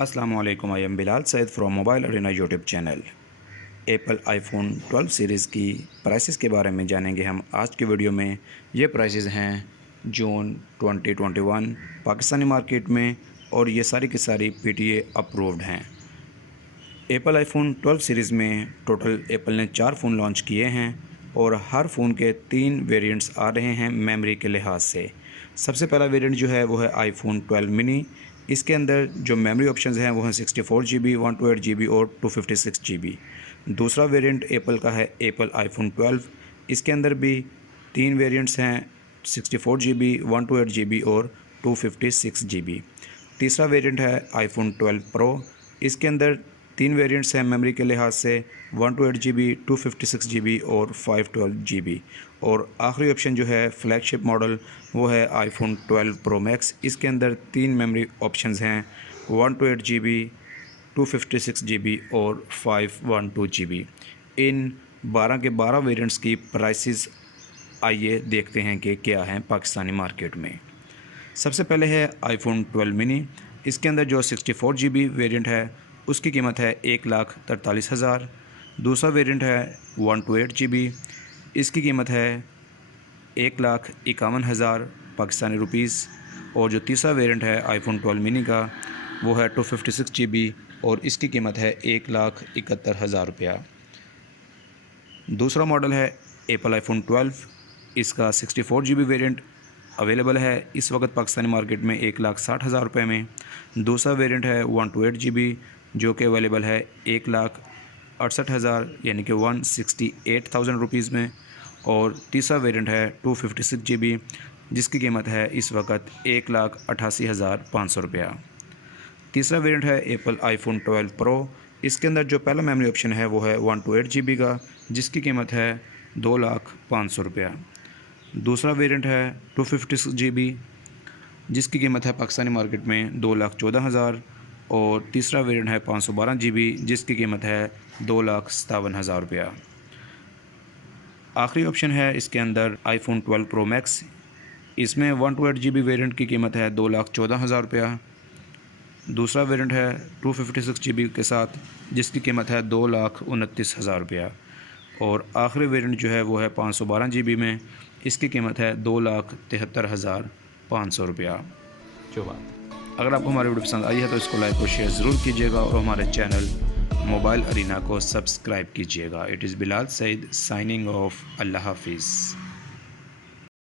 अस्सलाम वालेकुम, I am Bilal Saeed from mobile arena YouTube channel. Apple iPhone 12 series की prices के बारे में जानेंगे हम आज की वीडियो में। ये प्राइसेस हैं जून 2021 पाकिस्तानी मार्केट में, और ये सारी की सारी PTA अप्रूव्ड हैं। एप्पल आईफोन 12 सीरीज़ में टोटल एप्पल ने 4 फ़ोन लॉन्च किए हैं और हर फ़ोन के 3 वेरिएंट्स आ रहे हैं मेमोरी के लिहाज से। सबसे पहला वेरिएंट जो है वो है आईफोन 12 मिनी। इसके अंदर जो मेमोरी ऑप्शंस हैं वो हैं 64 GB, 128 GB और 256 GB। दूसरा वेरिएंट एप्पल का है एप्पल आईफोन 12। इसके अंदर भी 3 वेरिएंट्स हैं 64 GB, 128 GB और 256 GB। तीसरा वेरिएंट है आईफोन 12 प्रो। इसके अंदर 3 वेरिएंट्स हैं मेमोरी के लिहाज से 128 GB, 256 GB और 512 GB। और आखिरी ऑप्शन जो है फ्लैगशिप मॉडल वो है आईफोन 12 प्रो मैक्स। इसके अंदर 3 मेमोरी ऑप्शंस हैं 128 GB, 256 GB और 512 GB। इन 12 के 12 वेरिएंट्स की प्राइसेस आइए देखते हैं कि क्या हैं पाकिस्तानी मार्केट में। सबसे पहले है आईफोन 12 मिनी। इसके अंदर जो 64 GB वेरिएंट है उसकी कीमत है 1,43,000। दूसरा वेरिएंट है 128 GB। इसकी कीमत है 1,51,000 पाकिस्तानी रुपीस। और जो तीसरा वेरिएंट है आईफोन 12 मिनी का वो है 256 GB और इसकी कीमत है 1,71,000 रुपया। दूसरा मॉडल है एप्पल आईफोन 12। इसका 64 GB वेरिएंट अवेलेबल है इस वक्त पाकिस्तानी मार्केट में 1,60,000 रुपये में। दूसरा वेरिएंट है 128 GB जो कि अवेलेबल है 1,68,000 यानी कि 168,000 रुपीज़ में। और तीसरा वेरिएंट है 256 GB जिसकी कीमत है इस वक्त 1,88,500 रुपया। तीसरा वेरिएंट है एप्पल आईफोन 12 प्रो। इसके अंदर जो पहला मेमोरी ऑप्शन है वो है 128 GB का जिसकी कीमत है 2,05,000 रुपया। दूसरा वेरिएंट है 256 GB जिसकी कीमत है पाकिस्तानी मार्केट में 2,14,000। और तीसरा वेरिएंट है 512 GB जिसकी कीमत है 2,57,000 रुपया। आखिरी ऑप्शन है इसके अंदर आईफोन 12 प्रो मैक्स। इसमें 128 GB वेरिएंट की कीमत है 2,14,000 रुपया। दूसरा वेरिएंट है 256 GB के साथ जिसकी कीमत है 2,29,000 रुपया। और आखिरी वेरिएंट जो है वो है 512 GB में। इसकी कीमत है 2,73,500 रुपया। जो बात, अगर आपको हमारी वीडियो पसंद आई है तो इसको लाइक और शेयर ज़रूर कीजिएगा और हमारे चैनल मोबाइल अरीना को सब्सक्राइब कीजिएगा। It is Bilal Saeed signing off. अल्लाह हाफिज़।